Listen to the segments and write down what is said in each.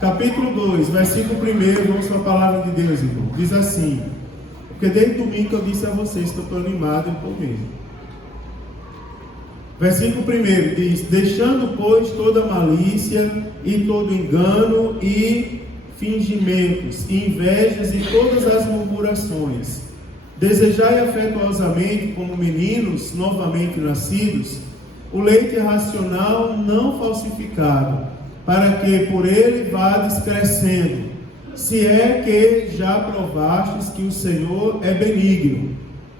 capítulo 2, versículo 1, vamos para a palavra de Deus, irmão. Diz assim, porque desde domingo que eu disse a vocês que eu estou animado, eu estou mesmo. Versículo 1 diz: deixando, pois, toda malícia e todo engano e fingimentos, invejas e todas as murmurações, desejai afetuosamente, como meninos novamente nascidos, o leite racional não falsificado, para que por ele vades crescendo, se é que já provastes que o Senhor é benigno,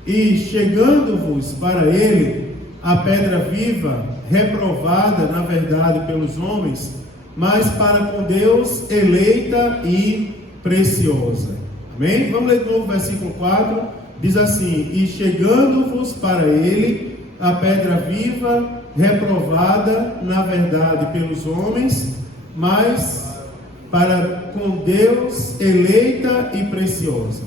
e chegando-vos para ele a pedra viva, reprovada na verdade pelos homens, mas para com Deus eleita e preciosa. Amém? Vamos ler de novo o versículo 4, diz assim: e chegando-vos para ele a pedra viva, reprovada na verdade pelos homens, mas para com Deus eleita e preciosa.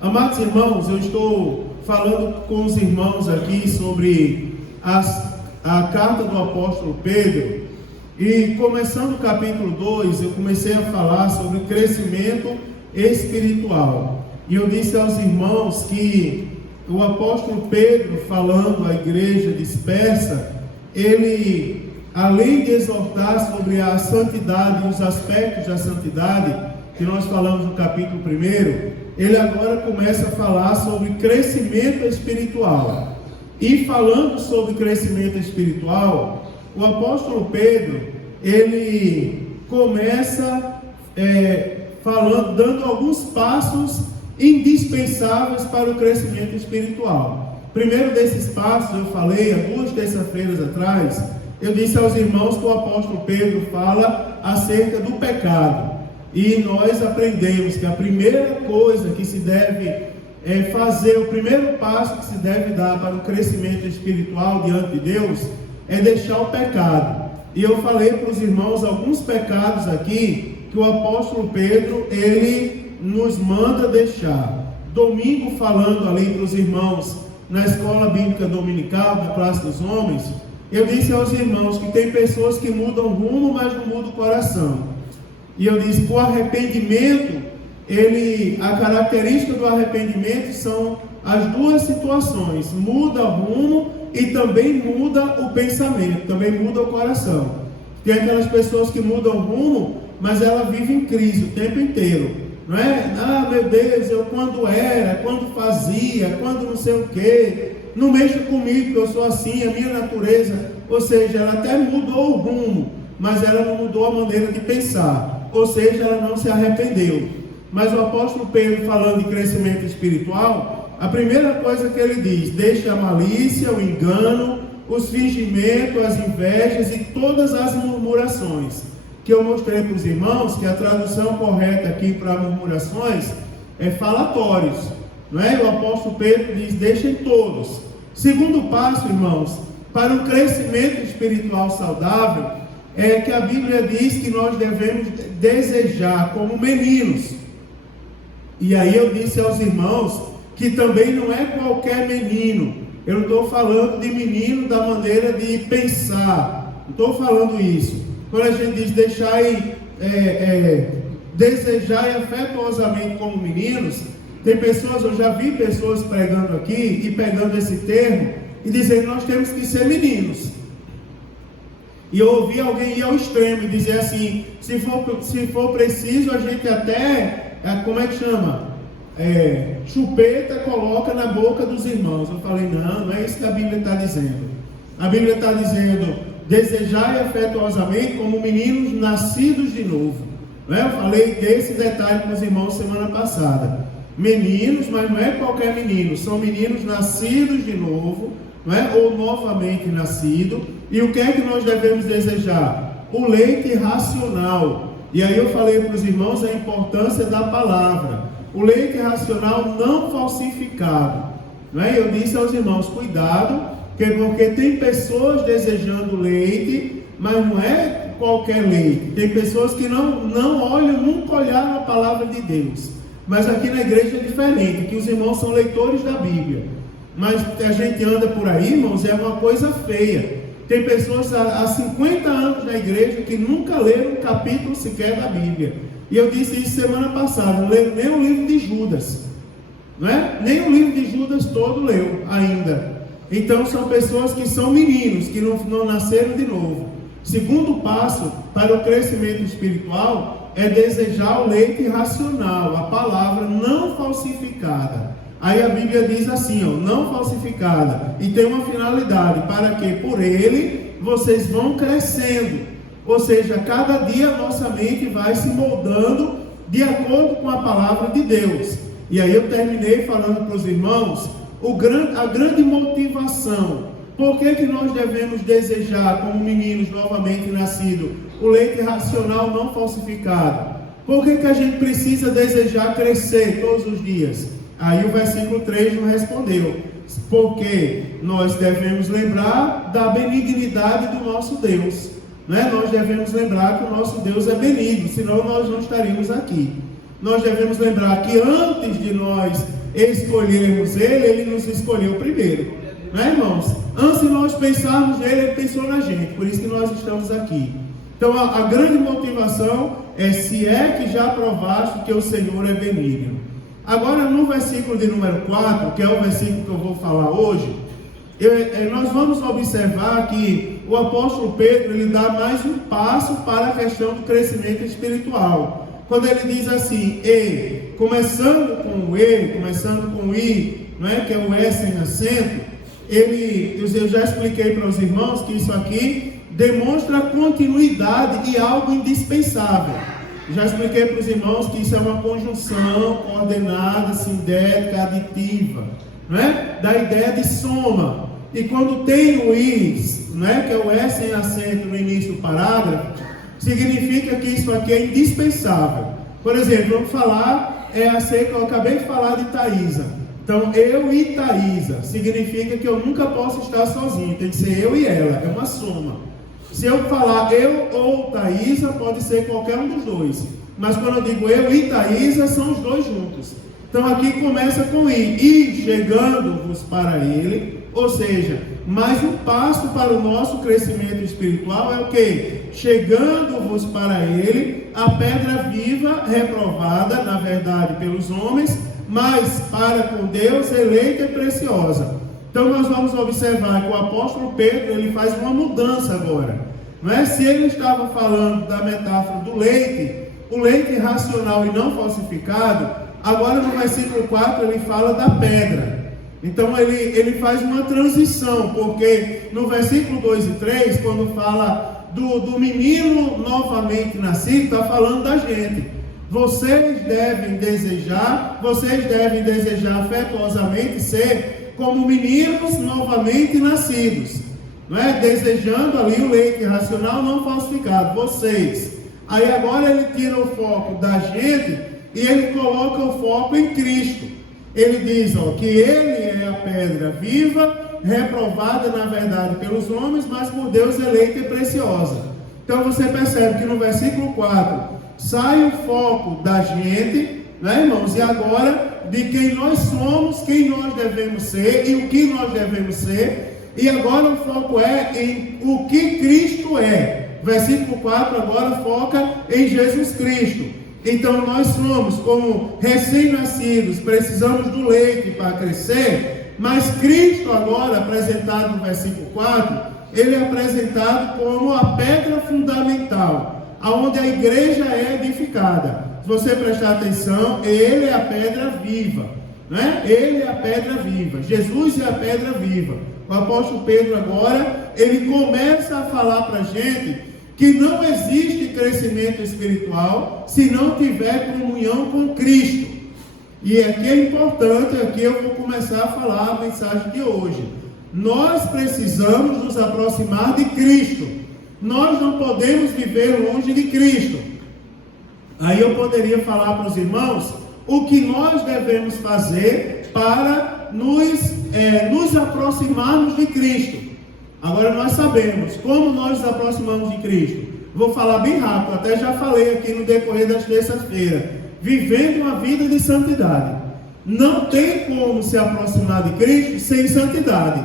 Amados irmãos, eu estou falando com os irmãos aqui sobre a carta do apóstolo Pedro, e começando o capítulo 2, eu comecei a falar sobre crescimento espiritual, e eu disse aos irmãos que o apóstolo Pedro, falando à igreja dispersa, ele, além de exortar sobre a santidade e os aspectos da santidade, que nós falamos no capítulo 1, ele agora começa a falar sobre crescimento espiritual. E falando sobre crescimento espiritual, o apóstolo Pedro, ele começa falando, dando alguns passos indispensáveis para o crescimento espiritual. Primeiro desses passos, eu falei há 2 terças-feiras atrás, eu disse aos irmãos que o apóstolo Pedro fala acerca do pecado. E nós aprendemos que a primeira coisa que se deve fazer, o primeiro passo que se deve dar para o crescimento espiritual diante de Deus, é deixar o pecado. E eu falei para os irmãos alguns pecados aqui, que o apóstolo Pedro, ele nos manda deixar. Domingo, falando ali para os irmãos, na escola bíblica dominical, na classe dos homens, eu disse aos irmãos que tem pessoas que mudam rumo, mas não mudam o coração. E eu disse que o arrependimento, a característica do arrependimento são as duas situações: muda o rumo e também muda o pensamento, também muda o coração. Tem aquelas pessoas que mudam o rumo, mas ela vive em crise o tempo inteiro, não é? Ah, meu Deus, eu quando era, quando fazia, quando não sei o que, não mexa comigo, que eu sou assim, a minha natureza. Ou seja, ela até mudou o rumo, mas ela não mudou a maneira de pensar, ou seja, ela não se arrependeu. Mas o apóstolo Pedro, falando de crescimento espiritual, a primeira coisa que ele diz: deixa a malícia, o engano, os fingimentos, as invejas e todas as murmurações, que eu mostrei para os irmãos que a tradução correta aqui para murmurações é falatórios, não é? O apóstolo Pedro diz: deixem todos. Segundo passo, irmãos, para um crescimento espiritual saudável, é que a Bíblia diz que nós devemos desejar como meninos. E aí eu disse aos irmãos que também não é qualquer menino. Eu não estou falando de menino da maneira de pensar, não estou falando isso. Quando a gente diz deixai, desejai afetuosamente como meninos, tem pessoas, eu já vi pessoas pregando aqui e pegando esse termo e dizendo que nós temos que ser meninos. E eu ouvi alguém ir ao extremo e dizer assim: se for preciso, a gente até, como é que chama? Chupeta coloca na boca dos irmãos. Eu falei: não é isso que a Bíblia está dizendo. A Bíblia está dizendo: desejai afetuosamente como meninos nascidos de novo. Não é? Eu falei desse detalhe com os irmãos semana passada. Meninos, mas não é qualquer menino, são meninos nascidos de novo, não é? Ou novamente nascido. E o que é que nós devemos desejar? O leite racional. E aí eu falei para os irmãos a importância da palavra. O leite racional não falsificado, não é? Eu disse aos irmãos: cuidado, porque tem pessoas desejando leite, mas não é qualquer leite. Tem pessoas que não olham, nunca olharam a palavra de Deus. Mas aqui na igreja é diferente, que os irmãos são leitores da Bíblia. Mas a gente anda por aí, irmãos, é uma coisa feia. Tem pessoas há 50 anos na igreja que nunca leram um capítulo sequer da Bíblia. E eu disse isso semana passada, não leram nem o livro de Judas. Não é? Nem o livro de Judas todo leu ainda. Então são pessoas que são meninos, que não nasceram de novo. Segundo passo para o crescimento espiritual é desejar o leite racional, a palavra não falsificada. Aí a Bíblia diz assim, não falsificada, e tem uma finalidade, para que por ele vocês vão crescendo, ou seja, cada dia a nossa mente vai se moldando de acordo com a palavra de Deus. E aí eu terminei falando para os irmãos, a grande motivação, por que nós devemos desejar, como meninos novamente nascidos, o leite racional não falsificado? Por que a gente precisa desejar crescer todos os dias? Aí o versículo 3 nos respondeu, porque nós devemos lembrar da benignidade do nosso Deus, né? Nós devemos lembrar que o nosso Deus é benigno, senão nós não estaríamos aqui. Nós devemos lembrar que antes de nós escolhermos Ele nos escolheu primeiro, né, irmãos? Antes de nós pensarmos nele, Ele pensou na gente, por isso que nós estamos aqui. Então a grande motivação é: se é que já provaste que o Senhor é benigno. Agora no versículo de número 4, que é o versículo que eu vou falar hoje, nós vamos observar que o apóstolo Pedro, ele dá mais um passo para a questão do crescimento espiritual. Quando ele diz assim, começando com o começando com o I, não é? Que é o S sem acento, eu já expliquei para os irmãos que isso aqui demonstra continuidade e algo indispensável. Já expliquei para os irmãos que isso é uma conjunção coordenada, sindética, aditiva, não é? Da ideia de soma. E quando tem o is, não é? Que é o S sem acento no início do parágrafo, significa que isso aqui é indispensável. Por exemplo, vamos falar acerca, eu acabei de falar de Thaisa. Então, eu e Thaisa significa que eu nunca posso estar sozinho, tem que ser eu e ela, é uma soma. Se eu falar eu ou Thaisa, pode ser qualquer um dos dois. Mas quando eu digo eu e Thaisa, são os dois juntos. Então aqui começa com I. E chegando-vos para ele, ou seja, mais um passo para o nosso crescimento espiritual é o quê? Chegando-vos para ele, a pedra viva, reprovada, na verdade, pelos homens, mas para com Deus eleita e preciosa. Então nós vamos observar que o apóstolo Pedro, ele faz uma mudança agora. Não é? Se ele estava falando da metáfora do leite, o leite racional e não falsificado, agora no versículo 4 ele fala da pedra. Então ele faz uma transição, porque no versículo 2 e 3, quando fala do menino novamente nascido, está falando da gente. Vocês devem desejar afetuosamente ser como meninos novamente nascidos, não é? Desejando ali o leite racional não falsificado, vocês. Aí agora ele tira o foco da gente e ele coloca o foco em Cristo. Ele diz que ele é a pedra viva, reprovada na verdade pelos homens, mas por Deus eleita e preciosa. Então você percebe que no versículo 4 sai o foco da gente, né, irmãos? E agora de quem nós somos, quem nós devemos ser e o que nós devemos ser. E agora o foco é em o que Cristo é. Versículo 4 agora foca em Jesus Cristo. Então nós somos como recém-nascidos, precisamos do leite para crescer, mas Cristo agora, apresentado no versículo 4, ele é apresentado como a pedra fundamental, aonde a igreja é edificada. Se você prestar atenção, ele é a pedra viva, né? Ele é a pedra viva, Jesus é a pedra viva. O apóstolo Pedro agora, ele começa a falar para a gente que não existe crescimento espiritual se não tiver comunhão com Cristo. E aqui é importante, aqui eu vou começar a falar a mensagem de hoje. Nós precisamos nos aproximar de Cristo. Nós não podemos viver longe de Cristo. Aí eu poderia falar para os irmãos o que nós devemos fazer para nos aproximarmos de Cristo. Agora nós sabemos como nós nos aproximamos de Cristo. Vou falar bem rápido, até já falei aqui no decorrer das terças-feiras. Vivendo uma vida de santidade. Não tem como se aproximar de Cristo sem santidade.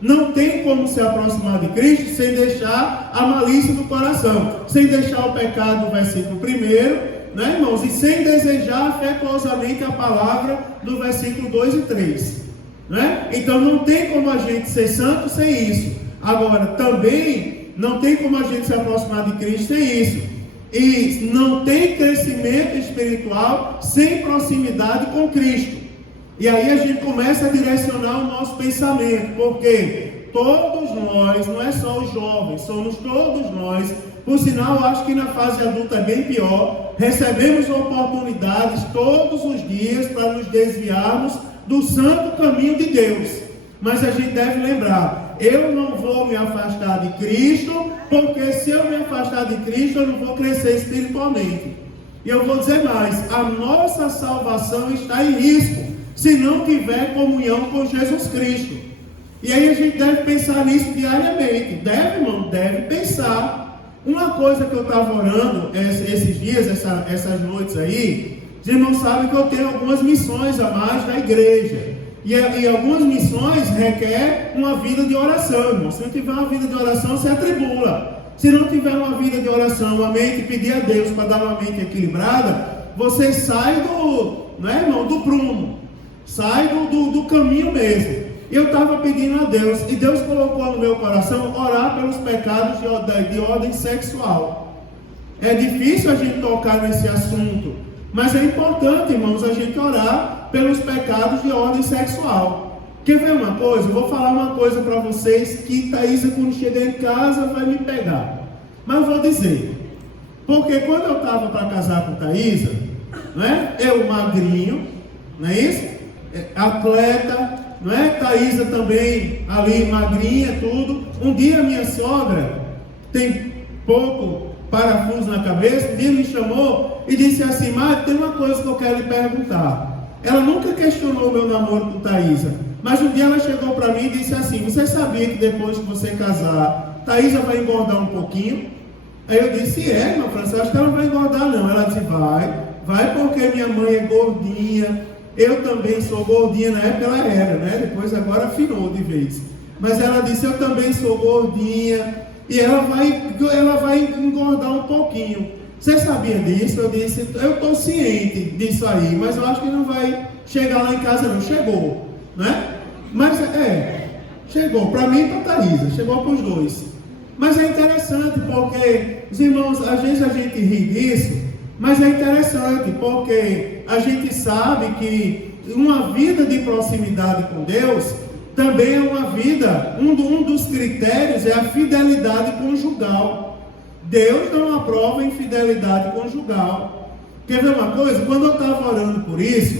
Não tem como se aproximar de Cristo sem deixar a malícia do coração, sem deixar o pecado do versículo 1, né, irmãos? E sem desejar afetuosamente a palavra do versículo 2 e 3, né? Então não tem como a gente ser santo sem isso. Agora, também não tem como a gente se aproximar de Cristo sem isso. E não tem crescimento espiritual sem proximidade com Cristo. E aí a gente começa a direcionar o nosso pensamento, porque todos nós, não é só os jovens, somos todos nós. Por sinal, acho que na fase adulta é bem pior. Recebemos oportunidades todos os dias para nos desviarmos do santo caminho de Deus. Mas a gente deve lembrar, eu não vou me afastar de Cristo, porque se eu me afastar de Cristo, eu não vou crescer espiritualmente. E eu vou dizer mais, a nossa salvação está em risco, se não tiver comunhão com Jesus Cristo. E aí a gente deve pensar nisso diariamente. Deve, irmão? Deve pensar. Uma coisa que eu estava orando esses dias, essas noites aí, os irmãos sabem que eu tenho algumas missões a mais da igreja. E algumas missões requer uma vida de oração, irmão. Se não tiver uma vida de oração, você atribula. Se não tiver uma vida de oração, uma mente, pedir a Deus para dar uma mente equilibrada, você sai né, irmão, do prumo. Sai do caminho mesmo. Eu estava pedindo a Deus, e Deus colocou no meu coração orar pelos pecados de ordem sexual. É difícil a gente tocar nesse assunto, mas é importante, irmãos, a gente orar pelos pecados de ordem sexual. Quer ver uma coisa? Eu vou falar uma coisa para vocês que Thaisa, quando chegar em casa, vai me pegar. Mas eu vou dizer, porque quando eu estava para casar com Thaisa, né, eu magrinho, não é isso? Atleta, não é? Thaisa também ali magrinha, tudo. Um dia minha sogra tem pouco parafuso na cabeça, um dia me chamou e disse assim: Mário, tem uma coisa que eu quero lhe perguntar. Ela nunca questionou o meu namoro com Thaisa, mas um dia ela chegou para mim e disse assim: você sabia que depois que você casar, Thaisa vai engordar um pouquinho? Aí eu disse: é, irmã França, acho que ela não vai engordar não. Ela disse: vai porque minha mãe é gordinha. Eu também sou gordinha, na época ela era, né? Depois agora afinou de vez. Mas ela disse: eu também sou gordinha e ela vai engordar um pouquinho. Você sabia disso? Eu disse: eu estou ciente disso aí, mas eu acho que não vai chegar lá em casa não. Chegou, né? Mas chegou para mim e para a Thaisa, chegou para os dois. Mas é interessante porque, os irmãos, às vezes a gente ri disso, mas é interessante porque a gente sabe que uma vida de proximidade com Deus também é uma vida, um dos critérios é a fidelidade conjugal. Deus não aprova infidelidade conjugal. Quer ver uma coisa? Quando eu estava orando por isso,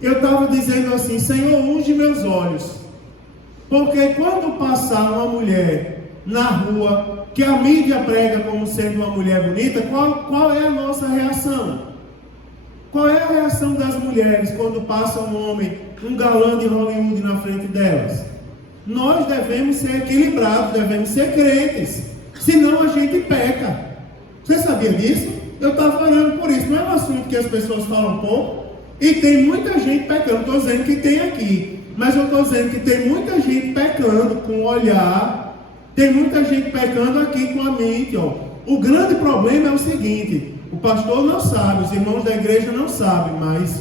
eu estava dizendo assim: Senhor, unge meus olhos. Porque quando passar uma mulher na rua, que a mídia prega como sendo uma mulher bonita, qual é a nossa reação? Qual é a reação das mulheres quando passa um homem, um galã de Hollywood na frente delas? Nós devemos ser equilibrados, devemos ser crentes, senão a gente peca. Você sabia disso? Eu estava orando por isso. Não é um assunto que as pessoas falam pouco, e tem muita gente pecando. Estou dizendo que tem aqui, mas eu estou dizendo que tem muita gente pecando com o olhar. Tem muita gente pecando aqui com a mente, ó. O grande problema é o seguinte: o pastor não sabe, os irmãos da igreja não sabem, mas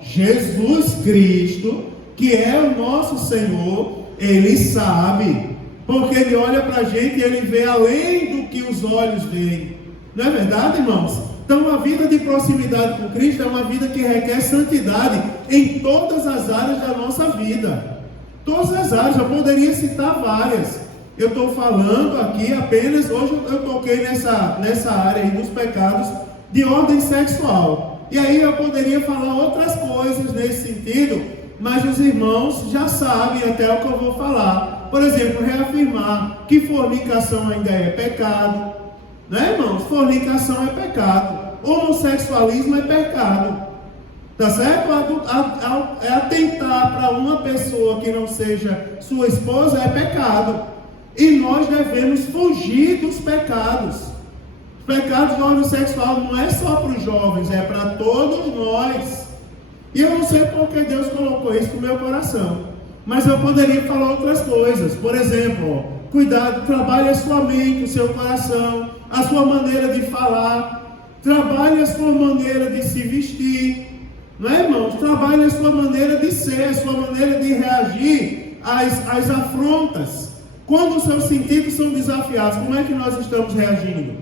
Jesus Cristo, que é o nosso Senhor, Ele sabe, porque Ele olha para a gente e Ele vê além do que os olhos veem. Não é verdade, irmãos? Então, uma vida de proximidade com Cristo é uma vida que requer santidade em todas as áreas da nossa vida. Todas as áreas, eu poderia citar várias. Eu estou falando aqui apenas, hoje eu toquei nessa área aí dos pecados de ordem sexual. E aí eu poderia falar outras coisas nesse sentido, mas os irmãos já sabem até o que eu vou falar. Por exemplo, reafirmar que fornicação ainda é pecado. Né, irmãos? Fornicação é pecado. Homossexualismo é pecado. Tá certo? Atentar para uma pessoa que não seja sua esposa é pecado. E nós devemos fugir dos pecados. Os pecados de ordem sexual não é só para os jovens, é para todos nós. E eu não sei porque Deus colocou isso no meu coração. Mas eu poderia falar outras coisas. Por exemplo, cuidado, trabalhe a sua mente, o seu coração, a sua maneira de falar, trabalhe a sua maneira de se vestir, não é, irmãos? Trabalhe a sua maneira de ser, a sua maneira de reagir às afrontas. Quando os seus sentidos são desafiados, como é que nós estamos reagindo?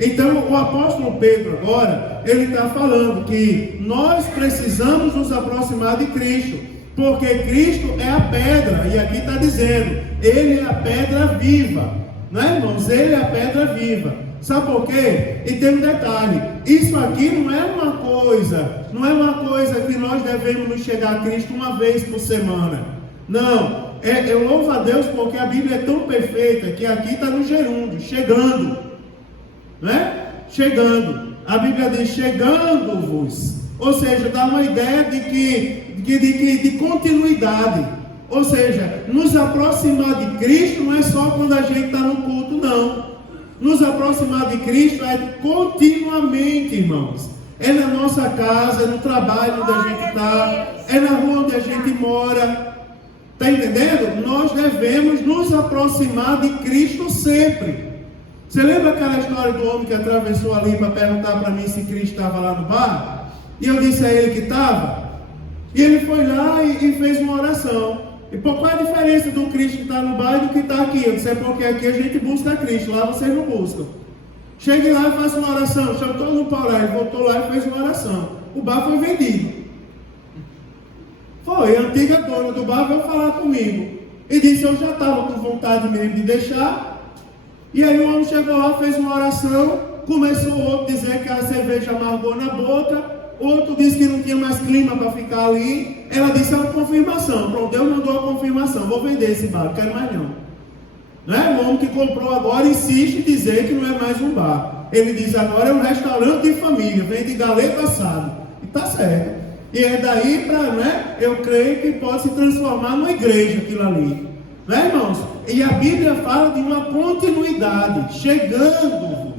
Então, o apóstolo Pedro agora, ele está falando que nós precisamos nos aproximar de Cristo, porque Cristo é a pedra, e aqui está dizendo, Ele é a pedra viva, não é, irmãos? Ele é a pedra viva. Sabe por quê? E tem um detalhe, isso aqui não é uma coisa que nós devemos nos chegar a Cristo uma vez por semana. Não, eu louvo a Deus porque a Bíblia é tão perfeita que aqui está no gerúndio, chegando, né? Chegando. A Bíblia diz chegando-vos, ou seja, dá uma ideia de continuidade. Ou seja, nos aproximar de Cristo não é só quando a gente está no culto, não. Nos aproximar de Cristo é continuamente, irmãos. É na nossa casa, é no trabalho onde a gente está, é na rua onde a gente mora. Está entendendo? Nós devemos nos aproximar de Cristo sempre. Você lembra aquela história do homem que atravessou ali para perguntar para mim se Cristo estava lá no bar? E eu disse a ele que estava. E ele foi lá e fez uma oração. E qual é a diferença do Cristo que está no bar e do que está aqui? Eu disse, é porque aqui a gente busca Cristo, lá vocês não buscam. Chegue lá e faça uma oração. Chama todo mundo para orar. Ele voltou lá e fez uma oração. O bar foi vendido. Foi, a antiga dona do bar veio falar comigo. E disse, eu já estava com vontade mesmo de deixar. E aí o homem chegou lá, fez uma oração. Começou o outro a dizer que a cerveja amargou na boca. Outro disse que não tinha mais clima para ficar ali. Ela disse, é uma confirmação. Pronto, Deus mandou a confirmação. Vou vender esse bar, não quero mais não. Né? O homem que comprou agora insiste em dizer que não é mais um bar. Ele diz, agora é um restaurante de família. Vende galeta assado. E está certo. E é daí para, né, eu creio que pode se transformar numa igreja aquilo ali. Né, irmãos? E a Bíblia fala de uma continuidade. Chegando-vos.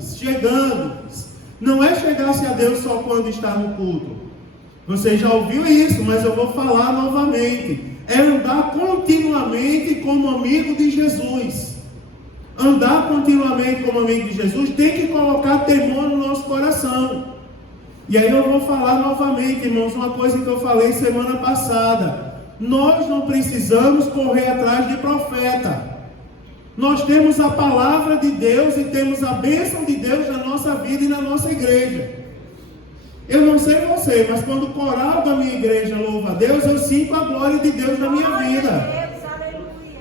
Não é chegar-se a Deus só quando está no culto. Você já ouviu isso, mas eu vou falar novamente. É andar continuamente como amigo de Jesus. Andar continuamente como amigo de Jesus tem que colocar temor no nosso coração. E aí eu vou falar novamente, irmãos, uma coisa que eu falei semana passada. Nós não precisamos correr atrás de profeta. Nós temos a palavra de Deus e temos a bênção de Deus na nossa vida e na nossa igreja. Eu não sei você, mas quando o coral da minha igreja louva a Deus, eu sinto a glória de Deus na minha vida.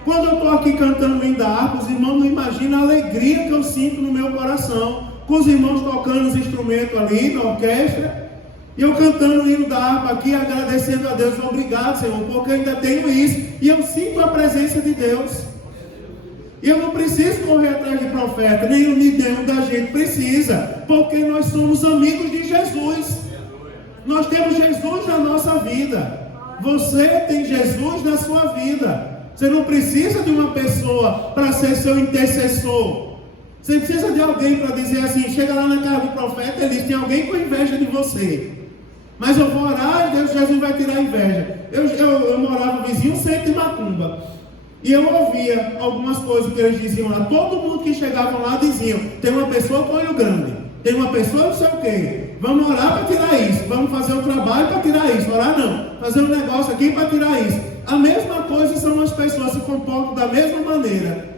Quando eu estou aqui cantando em da harpa, os irmãos não imaginam a alegria que eu sinto no meu coração, com os irmãos tocando os instrumentos ali na orquestra, e eu cantando o hino da harpa aqui, agradecendo a Deus, obrigado, Senhor, porque eu ainda tenho isso, e eu sinto a presença de Deus. E eu não preciso correr atrás de profeta, nenhum da gente precisa, porque nós somos amigos de Jesus. Nós temos Jesus na nossa vida. Você tem Jesus na sua vida. Você não precisa de uma pessoa para ser seu intercessor. Você precisa de alguém para dizer assim, chega lá na casa do profeta, ele diz, tem alguém com inveja de você. Mas eu vou orar e Deus, Jesus vai tirar a inveja. Eu morava vizinho centro de Macumba. E eu ouvia algumas coisas que eles diziam lá. Todo mundo que chegava lá diziam, tem uma pessoa com olho grande, tem uma pessoa não sei o quê. Vamos orar para tirar isso, vamos fazer um trabalho para tirar isso. Orar não, fazer um negócio aqui para tirar isso. A mesma coisa são as pessoas, se comportam da mesma maneira.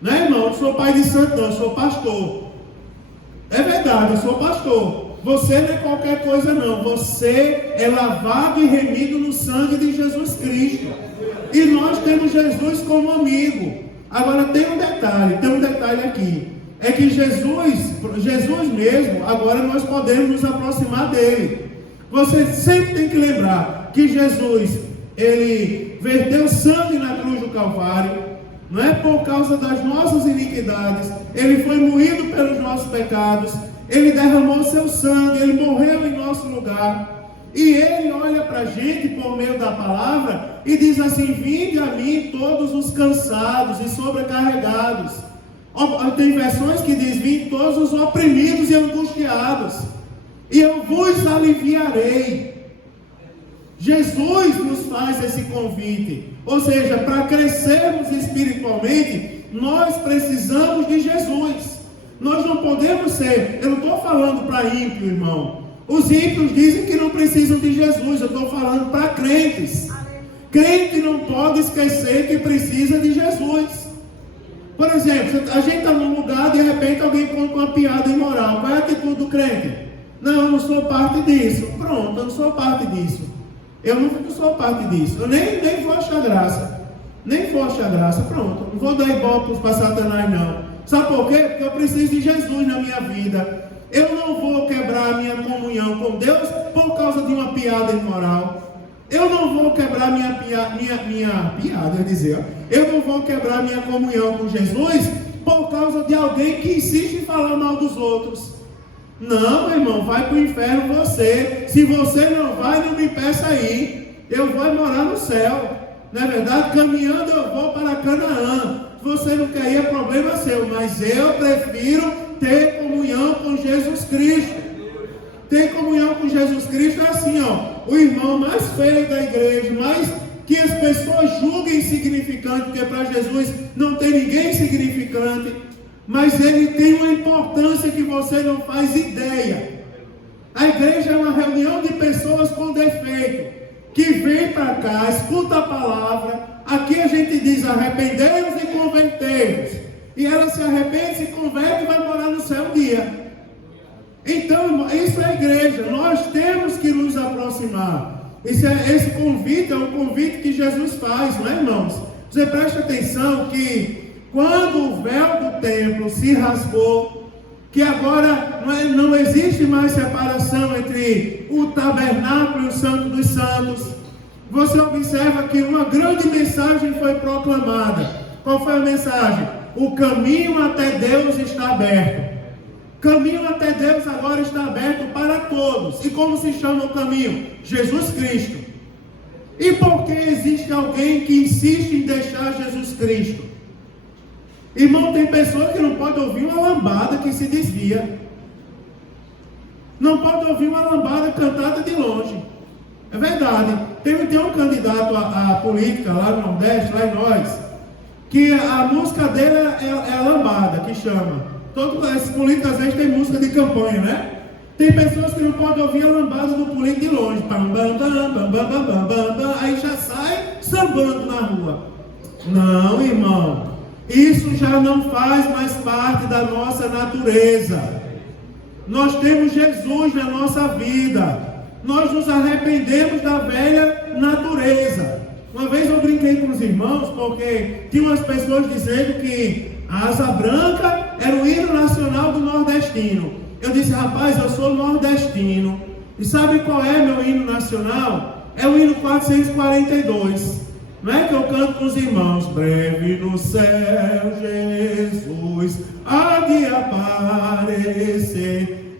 Né, irmão? Eu sou pai de santo, não, eu sou pastor. É verdade, eu sou pastor. Você não é qualquer coisa não. Você é lavado e remido no sangue de Jesus Cristo. E nós temos Jesus como amigo. Agora tem um detalhe aqui. É que Jesus mesmo, agora nós podemos nos aproximar dele. Você sempre tem que lembrar que Jesus, ele verteu sangue na cruz do Calvário. Não é por causa das nossas iniquidades. Ele foi moído pelos nossos pecados. Ele derramou seu sangue. Ele morreu em nosso lugar. E ele olha para a gente por meio da palavra e diz assim, vinde a mim todos os cansados e sobrecarregados. Tem versões que diz, vinde todos os oprimidos e angustiados, e eu vos aliviarei. Jesus nos faz esse convite. Ou seja, para crescermos espiritualmente, nós precisamos de Jesus. Nós não podemos ser, eu não estou falando para ímpio, irmão. Os ímpios dizem que não precisam de Jesus, eu estou falando para crentes. Crente não pode esquecer que precisa de Jesus. Por exemplo, a gente está num lugar, de repente alguém conta uma piada imoral. Qual é a atitude do crente? Não, eu não sou parte disso. Pronto, eu não sou parte disso. Eu não sou parte disso. Eu nem vou achar graça. Nem vou achar graça. Pronto, não vou dar ibope para Satanás, não. Sabe por quê? Porque eu preciso de Jesus na minha vida. Eu não vou quebrar a minha comunhão com Deus por causa de uma piada imoral. Eu não vou quebrar minha piada, eu dizer. Eu não vou quebrar minha comunhão com Jesus por causa de alguém que insiste em falar mal dos outros. Não, meu irmão, vai para o inferno você. Se você não vai, não me peça ir. Eu vou morar no céu. Não é verdade? Caminhando eu vou para Canaã. Se você não quer ir, é problema seu. Mas eu prefiro ter comunhão com Jesus Cristo. Ter comunhão com Jesus Cristo é assim, ó. O irmão mais feio da igreja, mais que as pessoas julguem insignificante, porque para Jesus não tem ninguém insignificante. Mas ele tem uma importância que você não faz ideia. A igreja é uma reunião de pessoas com defeito, que vem para cá, escuta a palavra. Aqui a gente diz arrependemos e convertemos. E ela se arrepende, se converte e vai morar no céu um dia. Então, isso é a igreja. Nós temos que nos aproximar. Esse convite é um convite que Jesus faz, não é, irmãos? Você preste atenção que quando o véu do templo se rasgou, que agora não existe mais separação entre o tabernáculo e o Santo dos Santos, você observa que uma grande mensagem foi proclamada. Qual foi a mensagem? O caminho até Deus está aberto. O caminho até Deus agora está aberto para todos. E como se chama o caminho? Jesus Cristo. E por que existe alguém que insiste em deixar Jesus Cristo? Irmão, tem pessoa que não pode ouvir uma lambada que se desvia. Não pode ouvir uma lambada cantada de longe. É verdade. Tem um candidato à política lá no Nordeste, lá em nós, que a música dele é a lambada, que chama. Todos esses políticos às vezes tem música de campanha, né? Tem pessoas que não podem ouvir a lambada do político de longe. Bam, bam, bam, bam, bam, bam, bam, bam, aí já sai sambando na rua. Não, irmão. Isso já não faz mais parte da nossa natureza. Nós temos Jesus na nossa vida. Nós nos arrependemos da velha natureza. Uma vez eu brinquei com os irmãos, porque tinha umas pessoas dizendo que a asa branca era o hino nacional do nordestino. Eu disse, rapaz, eu sou nordestino. E sabe qual é meu hino nacional? É o hino 442. Não é que eu canto com os irmãos? Breve no céu, Jesus há de aparecer.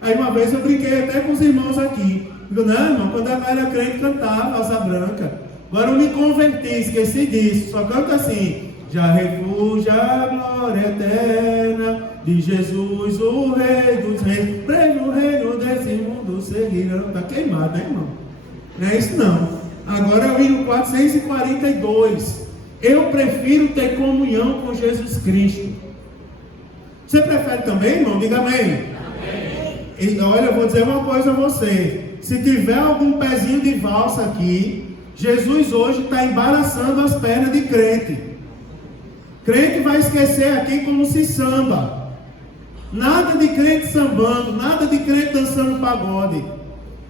Aí uma vez eu brinquei até com os irmãos aqui. Digo, não, irmão, quando eu era crente cantava asa branca. Agora eu me converti, esqueci disso. Só canto assim. Já refugia a glória eterna de Jesus, o Rei dos Reis. Breve o reino desse mundo seguirão. Está queimado, né, irmão? Não é isso não. Agora eu vi no 442. Eu prefiro ter comunhão com Jesus Cristo. Você prefere também, irmão? Diga amém. Amém. E, olha, eu vou dizer uma coisa a você. Se tiver algum pezinho de valsa aqui, Jesus hoje está embaraçando as pernas de crente. Crente vai esquecer aqui como se samba. Nada de crente sambando, nada de crente dançando pagode.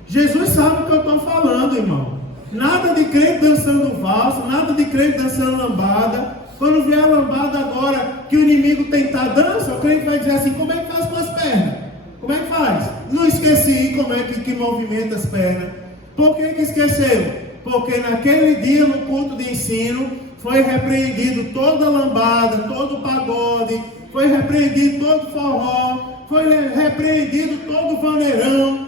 Jesus sabe o que eu estou falando, irmão. Nada de crente dançando valsa, nada de crente dançando lambada. Quando vier a lambada agora, que o inimigo tentar dança, o crente vai dizer assim, como é que faz com as pernas? Como é que faz? Não esqueci como é que movimenta as pernas. Por que esqueceu? Porque naquele dia no culto de ensino, foi repreendido toda a lambada, todo o pagode, foi repreendido todo o forró, foi repreendido todo o vaneirão,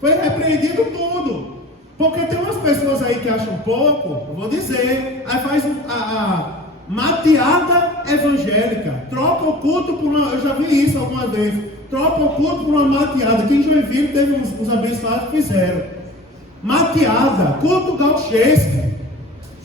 foi repreendido tudo. Porque tem umas pessoas aí que acham pouco, eu vou dizer, aí faz a mateada evangélica, troca o culto por uma, eu já vi isso algumas vezes, troca o culto por uma mateada, que em Joinville teve uns abençoados que fizeram. mateada, culto gauchesco,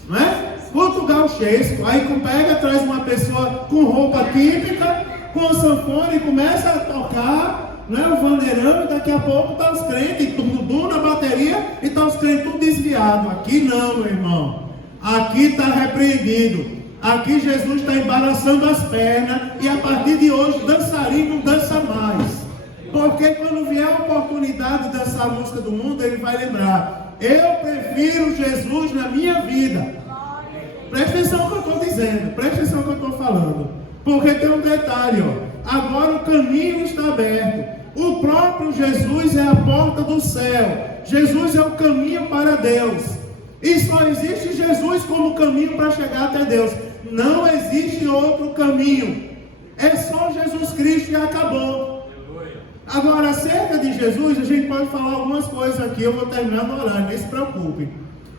não é? Culto gauchesco. Aí pega, traz uma pessoa com roupa típica, com sanfona e começa a tocar, não é? O vandeirão, e daqui a pouco está os crentes, tudo na bateria, e está os crentes tudo desviado. Aqui não, meu irmão. Aqui está repreendido. Aqui Jesus está embaraçando as pernas, e a partir de hoje, dançarino não dança mais. Porque quando vier a oportunidade de dançar a música do mundo, ele vai lembrar: eu prefiro Jesus na minha vida. Presta atenção no que eu estou dizendo, presta atenção no que eu estou falando. Porque tem um detalhe, ó. Agora o caminho está aberto. O próprio Jesus é a porta do céu. Jesus é o caminho para Deus. E só existe Jesus como caminho para chegar até Deus. Não existe outro caminho. É só Jesus Cristo e acabou. Agora, acerca de Jesus, a gente pode falar algumas coisas aqui. Eu vou terminar no horário, não se preocupe.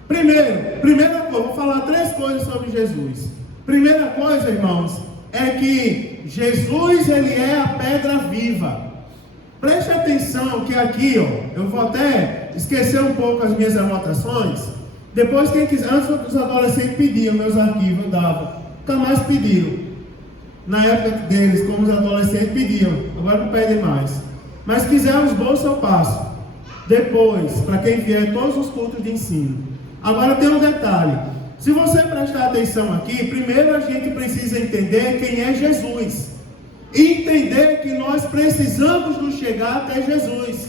Primeira coisa, vou falar 3 coisas sobre Jesus. Primeira coisa, irmãos, é que Jesus, ele é a pedra viva. Preste atenção que aqui, ó, eu vou até esquecer um pouco as minhas anotações. Depois, quem quiser, antes os adolescentes pediam meus arquivos, eu dava. Nunca mais pediram. Na época deles, como os adolescentes pediam, agora não pedem mais. Mas se quiser os bolsos, eu passo. Depois, para quem vier, todos os cultos de ensino. Agora tem um detalhe. Se você prestar atenção aqui, primeiro a gente precisa entender quem é Jesus. E entender que nós precisamos nos chegar até Jesus.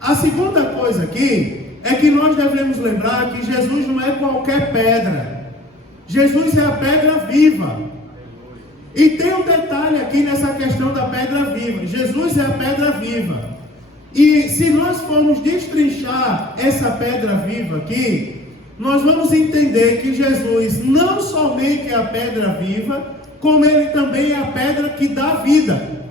A segunda coisa aqui é que nós devemos lembrar que Jesus não é qualquer pedra. Jesus é a pedra viva. E tem um detalhe aqui nessa questão da pedra viva. Jesus é a pedra viva. E se nós formos destrinchar essa pedra viva aqui, nós vamos entender que Jesus não somente é a pedra viva, como ele também é a pedra que dá vida.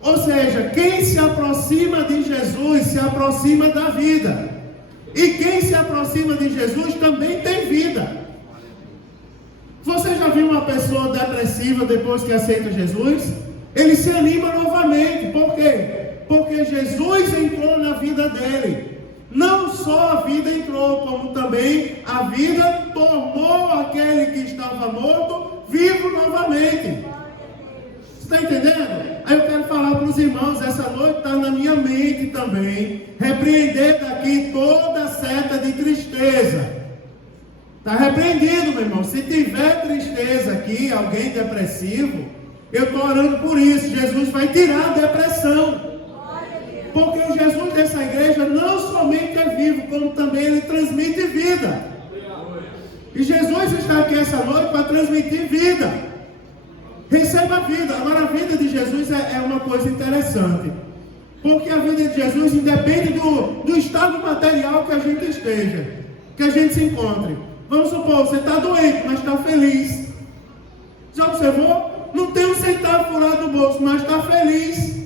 Ou seja, quem se aproxima de Jesus se aproxima da vida. E quem se aproxima de Jesus também tem vida. Você já viu uma pessoa depressiva depois que aceita Jesus? Ele se anima novamente. Por quê? Porque Jesus entrou na vida dele. Não só a vida entrou, como também a vida tornou aquele que estava morto vivo novamente. Você está entendendo? Aí eu quero falar para os irmãos, essa noite está na minha mente também, repreender daqui toda seta de tristeza. Está repreendido, meu irmão. Se tiver tristeza aqui, alguém depressivo, eu estou orando por isso. Jesus vai tirar a depressão. Porque o Jesus dessa igreja não somente é vivo, como também ele transmite vida. E Jesus está aqui essa noite para transmitir vida. Receba a vida. Agora, a vida de Jesus é uma coisa interessante. Porque a vida de Jesus independe do estado material que a gente esteja, que a gente se encontre. Vamos supor, você está doente, mas está feliz. Já observou? Não tem um centavo furado no bolso, mas está feliz.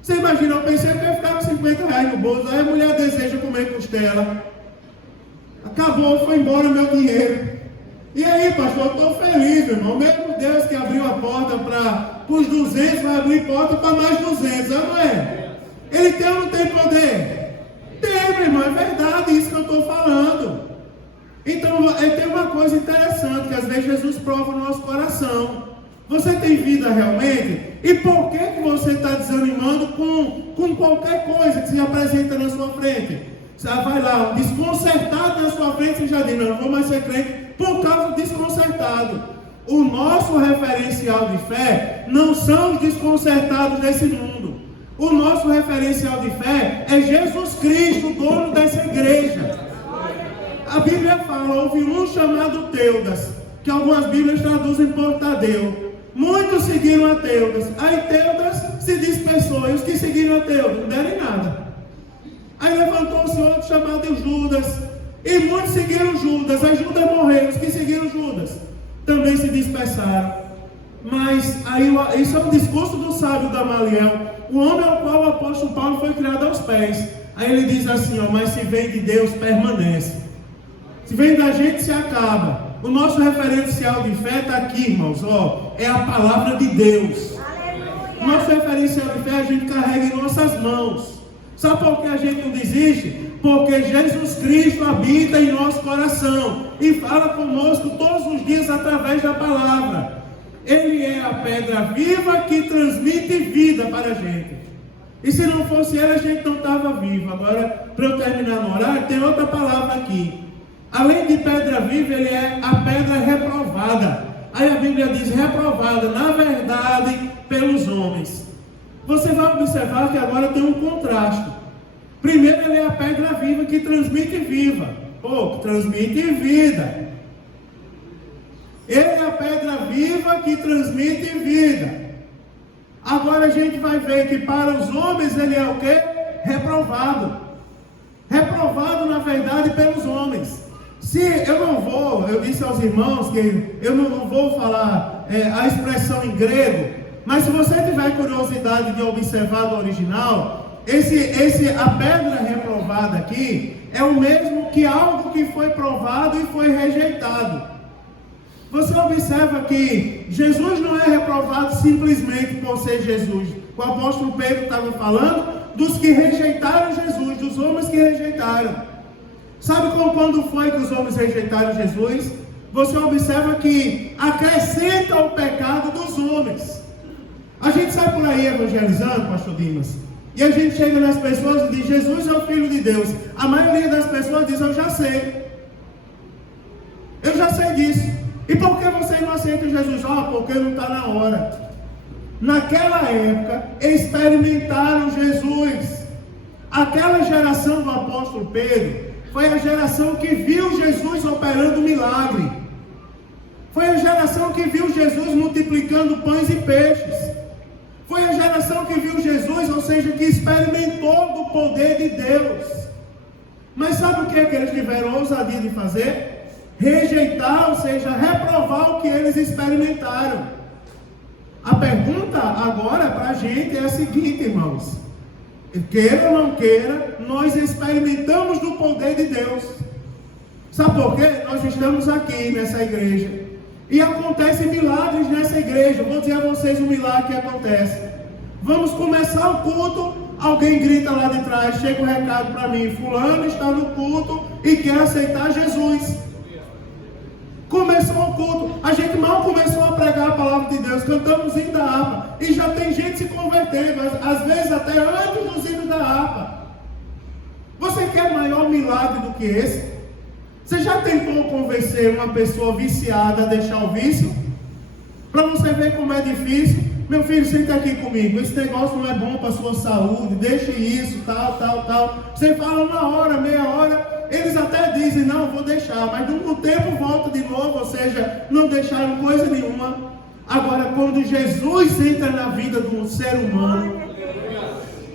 Você imagina, eu pensei que eu ia ficar com 50 reais no bolso, aí a mulher deseja comer costela. Acabou, foi embora meu dinheiro. E aí, pastor, eu estou feliz, meu irmão. Mesmo Deus que abriu a porta para os 200, vai abrir porta para mais 200, não é? Ele tem ou não tem poder? Tem, meu irmão, é verdade isso que eu estou falando. Então, tem uma coisa interessante, que às vezes Jesus prova no nosso coração. Você tem vida realmente? E por que você está desanimando com qualquer coisa que se apresenta na sua frente? Você vai lá, desconcertado na sua frente, e já diz, não vou mais ser crente, por causa do desconcertado. O nosso referencial de fé não são os desconcertados desse mundo. O nosso referencial de fé é Jesus Cristo, o dono dessa igreja. A Bíblia fala, houve um chamado Teudas, que algumas Bíblias traduzem por Tadeu. Muitos seguiram a Teudas. Aí Teudas se dispersou. E os que seguiram a Teudas não deram em nada. Aí levantou-se outro chamado Judas. E muitos seguiram Judas. Aí Judas morreu. Os que seguiram Judas também se dispersaram. Mas aí isso é um discurso do sábio Gamaliel, o homem ao qual o apóstolo Paulo foi criado aos pés. Aí ele diz assim, ó, mas se vem de Deus, permanece. Se vem da gente, se acaba. O nosso referencial de fé está aqui, irmãos, ó, é a palavra de Deus. Aleluia. O nosso referencial de fé a gente carrega em nossas mãos. Sabe por que a gente não desiste? Porque Jesus Cristo habita em nosso coração e fala conosco todos os dias através da palavra. Ele é a pedra viva que transmite vida para a gente. E se não fosse ele, a gente não estava vivo. Agora, para eu terminar no horário, tem outra palavra aqui. Além de pedra viva, ele é a pedra reprovada. Aí a Bíblia diz reprovada, na verdade, pelos homens. Você vai observar que agora tem um contraste. Primeiro, ele é a pedra viva que transmite vida. Que transmite vida. Ele é a pedra viva que transmite vida. Agora a gente vai ver que para os homens ele é o quê? Reprovado. Reprovado, na verdade, pelos homens. Se eu disse aos irmãos que eu não vou falar a expressão em grego, mas se você tiver curiosidade de observar do original, a pedra reprovada aqui é o mesmo que algo que foi provado e foi rejeitado. Você observa que Jesus não é reprovado simplesmente por ser Jesus. O apóstolo Pedro estava falando dos que rejeitaram Jesus, dos homens que rejeitaram. Sabe quando foi que os homens rejeitaram Jesus? Você observa que acrescenta o pecado dos homens. A gente sai por aí evangelizando, pastor Dimas, e a gente chega nas pessoas e diz, Jesus é o Filho de Deus. A maioria das pessoas diz, eu já sei. Eu já sei disso. E por que você não aceita Jesus? Porque não está na hora. Naquela época, experimentaram Jesus. Aquela geração do apóstolo Pedro foi a geração que viu Jesus operando milagre. Foi a geração que viu Jesus multiplicando pães e peixes. Foi a geração que viu Jesus, ou seja, que experimentou do poder de Deus. Mas sabe o que eles tiveram a ousadia de fazer? Rejeitar, ou seja, reprovar o que eles experimentaram. A pergunta agora para a gente é a seguinte, irmãos: queira ou não queira, nós experimentamos do poder de Deus. Sabe por quê? Nós estamos aqui nessa igreja e acontecem milagres nessa igreja. Vou dizer a vocês um milagre que acontece. Vamos começar o culto, alguém grita lá de trás, chega um recado para mim: fulano está no culto e quer aceitar Jesus. Começou o culto, a gente mal começou a pregar a palavra de Deus, cantamos o hino da harpa, e já tem gente se convertendo, às vezes até antes dos hinos da harpa. Você quer maior milagre do que esse? Você já tentou convencer uma pessoa viciada a deixar o vício? Para você ver como é difícil. Meu filho, senta aqui comigo, esse negócio não é bom para a sua saúde, deixe isso, tal. Você fala uma hora, meia hora, eles até dizem, não, vou deixar, mas no tempo volta de novo, ou seja, não deixaram coisa nenhuma. Agora, quando Jesus entra na vida de um ser humano,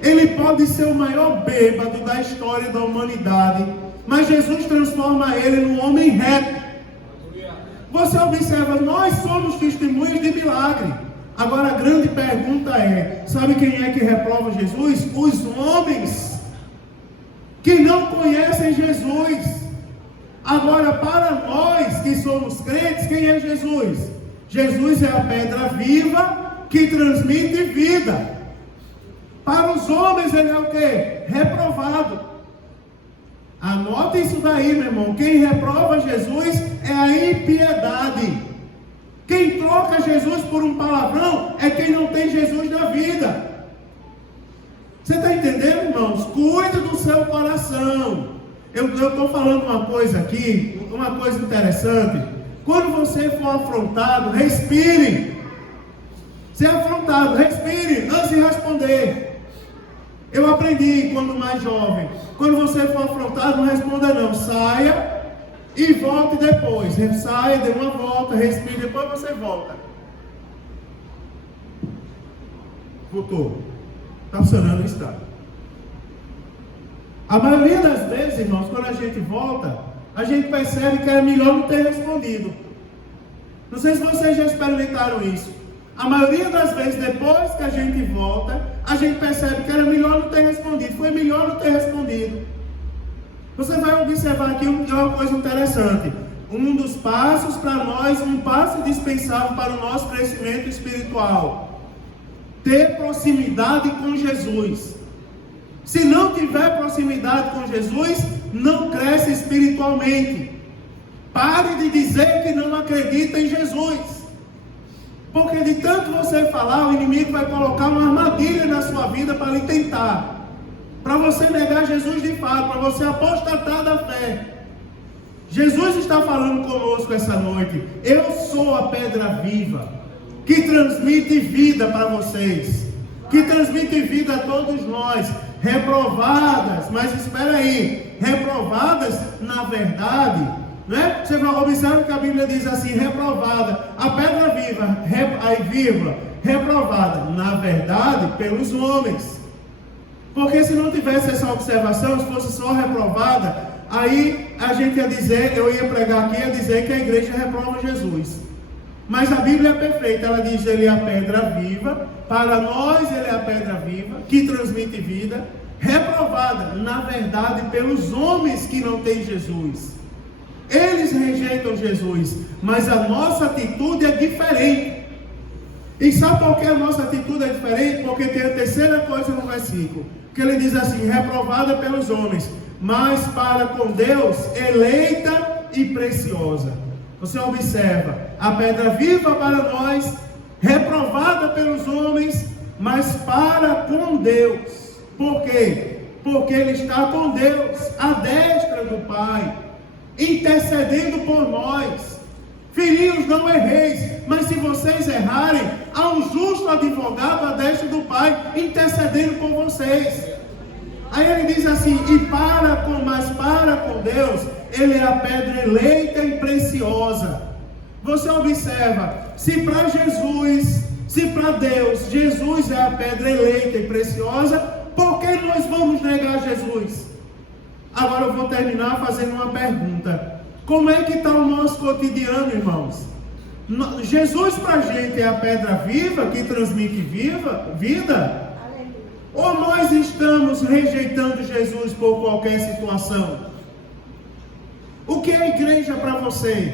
ele pode ser o maior bêbado da história da humanidade, mas Jesus transforma ele num homem reto. Você observa, nós somos testemunhas de milagre. Agora a grande pergunta é, sabe quem é que reprova Jesus? Os homens que não conhecem Jesus. Agora, para nós que somos crentes, quem é Jesus? Jesus é a pedra viva que transmite vida. Para os homens ele é o quê? Reprovado. Anote isso daí, meu irmão. Quem reprova Jesus é a impiedade. Quem troca Jesus por um palavrão é quem não tem Jesus na vida. Você está entendendo, irmãos? Cuide do seu coração. Eu estou falando uma coisa aqui, uma coisa interessante. Quando você for afrontado, respire. Se é afrontado, respire antes de responder. Eu aprendi quando mais jovem. Quando você for afrontado, não responda não. Saia e volte depois. Saia, dê uma volta, respire, depois você volta. Voltou. Está funcionando, está. A maioria das vezes, irmãos, quando a gente volta, a gente percebe que é melhor não ter respondido. Não sei se vocês já experimentaram isso. A maioria das vezes, depois que a gente volta, a gente percebe que era melhor não ter respondido. Foi melhor não ter respondido. Você vai observar aqui uma coisa interessante. Um dos passos para nós, um passo indispensável para o nosso crescimento espiritual. Ter proximidade com Jesus. Se não tiver proximidade com Jesus, não cresce espiritualmente. Pare de dizer que não acredita em Jesus. Porque de tanto você falar, o inimigo vai colocar uma armadilha na sua vida para lhe tentar. Para você negar Jesus de fato, para você apostatar da fé. Jesus está falando conosco essa noite. Eu sou a pedra viva, que transmite vida para vocês, que transmite vida a todos nós, reprovadas, mas espera aí, reprovadas na verdade, né? Você vai observar que a Bíblia diz assim, reprovada, a pedra viva, aí vírgula, reprovada, na verdade, pelos homens. Porque se não tivesse essa observação, se fosse só reprovada, aí a gente ia dizer, eu ia pregar aqui, ia dizer que a igreja reprova Jesus. Mas a Bíblia é perfeita, ela diz, ele é a pedra viva, para nós ele é a pedra viva, que transmite vida, reprovada, na verdade, pelos homens que não têm Jesus. Eles rejeitam Jesus, mas a nossa atitude é diferente. E sabe por que a nossa atitude é diferente? Porque tem a terceira coisa no versículo, que ele diz assim, reprovada pelos homens, mas para com Deus, eleita e preciosa. Você observa, a pedra viva para nós, reprovada pelos homens, mas para com Deus. Por quê? Porque ele está com Deus, à destra do Pai, intercedendo por nós. Filhinhos, não erreis, mas se vocês errarem, há um justo advogado à destra do Pai, intercedendo por vocês. Aí ele diz assim, mas para com Deus, ele é a pedra eleita e preciosa. Você observa, se para Jesus, se para Deus, Jesus é a pedra eleita e preciosa, por que nós vamos negar Jesus? Agora eu vou terminar fazendo uma pergunta. Como é que está o nosso cotidiano, irmãos? Jesus para a gente é a pedra viva, que transmite vida? Ou nós estamos rejeitando Jesus por qualquer situação? O que é a igreja para você?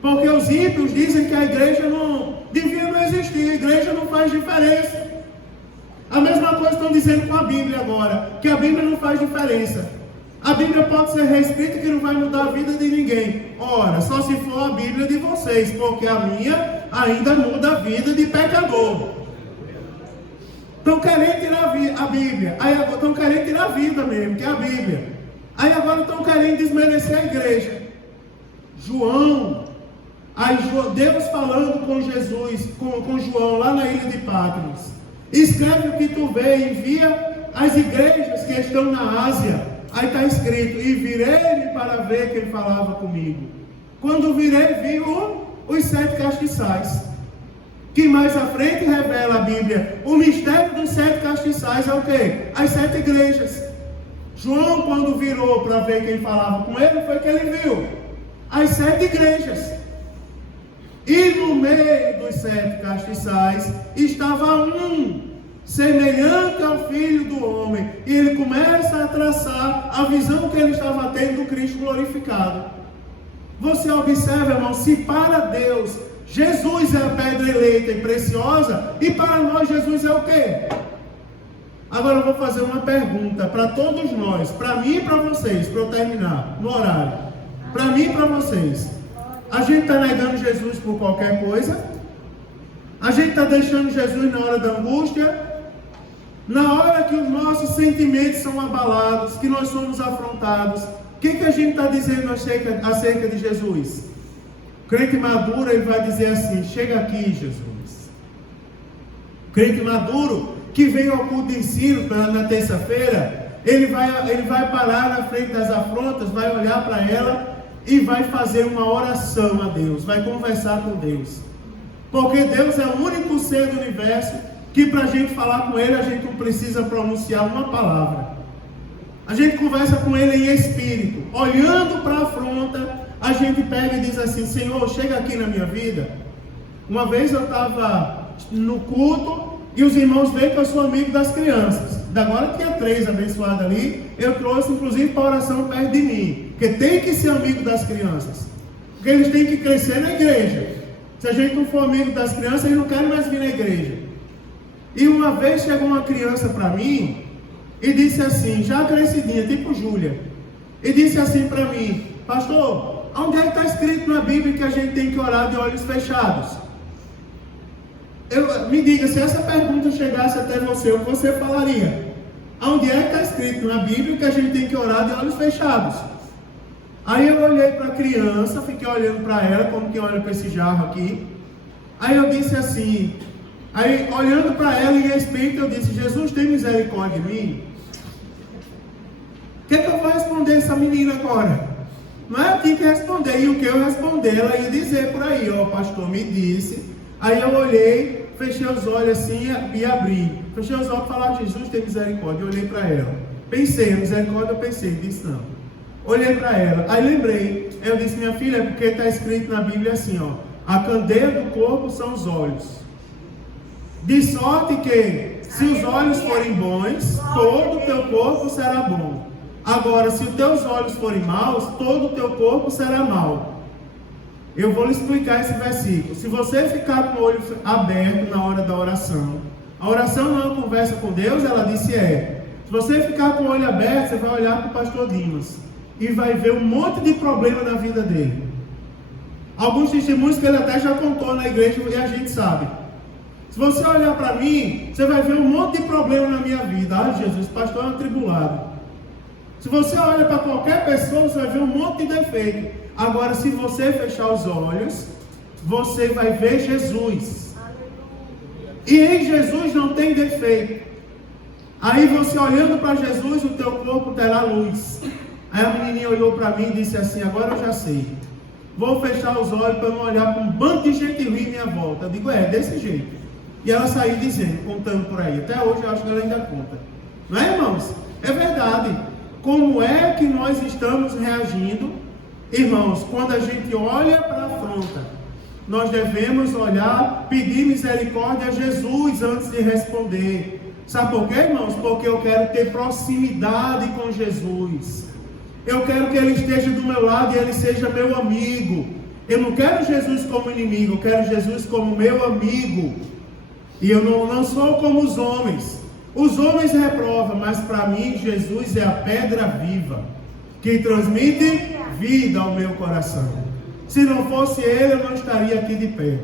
Porque os ímpios dizem que a igreja devia não existir, a igreja não faz diferença. A mesma coisa estão dizendo com a Bíblia agora, que a Bíblia não faz diferença. A Bíblia pode ser reescrita que não vai mudar a vida de ninguém. Ora, só se for a Bíblia de vocês, porque a minha ainda muda a vida de pecador. Estão querendo tirar a Bíblia, aí agora estão querendo tirar a vida mesmo, que é a Bíblia. Aí agora estão querendo desmerecer a igreja. Deus falando com Jesus, com João lá na ilha de Patmos. Escreve o que tu vê, envia as igrejas que estão na Ásia. Aí está escrito, e virei para ver que ele falava comigo. Quando virei, vi os 7 castiçais. Que mais à frente revela a Bíblia, o mistério dos 7 castiçais é o quê? As 7 igrejas. João, quando virou para ver quem falava com ele, foi que ele viu as 7 igrejas. E no meio dos 7 castiçais estava um, semelhante ao Filho do Homem. E ele começa a traçar a visão que ele estava tendo do Cristo glorificado. Você observa, irmão, se para Deus Jesus é a pedra eleita e preciosa, e para nós Jesus é o quê? Agora eu vou fazer uma pergunta para todos nós, para mim e para vocês, para eu terminar no horário. Para mim e para vocês. A gente está negando Jesus por qualquer coisa? A gente está deixando Jesus na hora da angústia? Na hora que os nossos sentimentos são abalados, que nós somos afrontados, o que a gente está dizendo acerca de Jesus? O crente maduro, ele vai dizer assim, chega aqui, Jesus. O crente maduro, que vem ao culto de ensino na terça-feira, ele vai parar na frente das afrontas, vai olhar para ela e vai fazer uma oração a Deus, vai conversar com Deus. Porque Deus é o único ser do universo que para a gente falar com Ele, a gente não precisa pronunciar uma palavra. A gente conversa com Ele em espírito, olhando para a afronta, a gente pega e diz assim, Senhor, chega aqui na minha vida. Uma vez eu estava no culto e os irmãos veem que eu sou amigo das crianças. Agora tinha 3 abençoados ali, eu trouxe inclusive para oração perto de mim, porque tem que ser amigo das crianças, porque eles têm que crescer na igreja. Se a gente não for amigo das crianças, eles não querem mais vir na igreja. E uma vez chegou uma criança para mim, e disse assim, já crescidinha, tipo Júlia, e disse assim para mim: pastor, onde é que está escrito na Bíblia que a gente tem que orar de olhos fechados? Me diga, se essa pergunta chegasse até você, o que você falaria? Onde é que está escrito na Bíblia que a gente tem que orar de olhos fechados? Aí eu olhei para a criança, fiquei olhando para ela, como que olha para esse jarro aqui. Aí eu disse assim, aí olhando para ela em respeito, eu disse: Jesus, tem misericórdia de mim? O que eu vou responder essa menina agora? Não é eu tinha que responder, e o que eu responder, ela ia dizer por aí: ó, o pastor me disse. Aí eu olhei, fechei os olhos assim e abri. Fechei os olhos e falei: Jesus, tem misericórdia. Eu olhei para ela, pensei, misericórdia, eu pensei, disse não. Olhei para ela, aí lembrei, eu disse: minha filha, é porque está escrito na Bíblia assim, ó: a candeia do corpo são os olhos. De sorte que, se os olhos forem bons, todo o teu corpo será bom. Agora, se os teus olhos forem maus, todo o teu corpo será mau. Eu vou lhe explicar esse versículo. Se você ficar com o olho aberto na hora da oração, a oração não é uma conversa com Deus, ela disse é. Se você ficar com o olho aberto, você vai olhar para o pastor Dimas e vai ver um monte de problema na vida dele. Alguns testemunhos que ele até já contou na igreja e a gente sabe. Se você olhar para mim, você vai ver um monte de problema na minha vida. Ah, Jesus, o pastor é um atribulado. Se você olha para qualquer pessoa, você vai ver um monte de defeito. Agora, se você fechar os olhos, você vai ver Jesus. E em Jesus não tem defeito. Aí você olhando para Jesus, o teu corpo terá luz. Aí a menininha olhou para mim e disse assim: agora eu já sei. Vou fechar os olhos para não olhar para um bando de gente ruim à minha volta. Eu digo: é desse jeito. E ela saiu dizendo, contando por aí. Até hoje eu acho que ela ainda conta. Não é, irmãos? É verdade. Como é que nós estamos reagindo, irmãos, quando a gente olha para a afronta? Nós devemos olhar, pedir misericórdia a Jesus antes de responder. Sabe por quê, irmãos? Porque eu quero ter proximidade com Jesus. Eu quero que Ele esteja do meu lado e Ele seja meu amigo. Eu não quero Jesus como inimigo, eu quero Jesus como meu amigo. E eu não sou como os homens. Os homens reprovam, mas para mim Jesus é a pedra viva, que transmite vida ao meu coração. Se não fosse Ele, eu não estaria aqui de pé.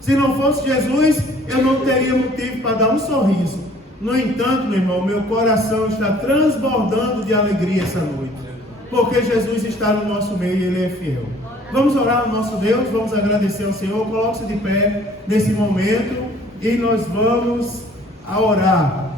Se não fosse Jesus, eu não teria motivo para dar um sorriso. No entanto, meu irmão, meu coração está transbordando de alegria essa noite, porque Jesus está no nosso meio e Ele é fiel. Vamos orar ao nosso Deus, vamos agradecer ao Senhor. Coloque-se de pé nesse momento e nós vamos orar.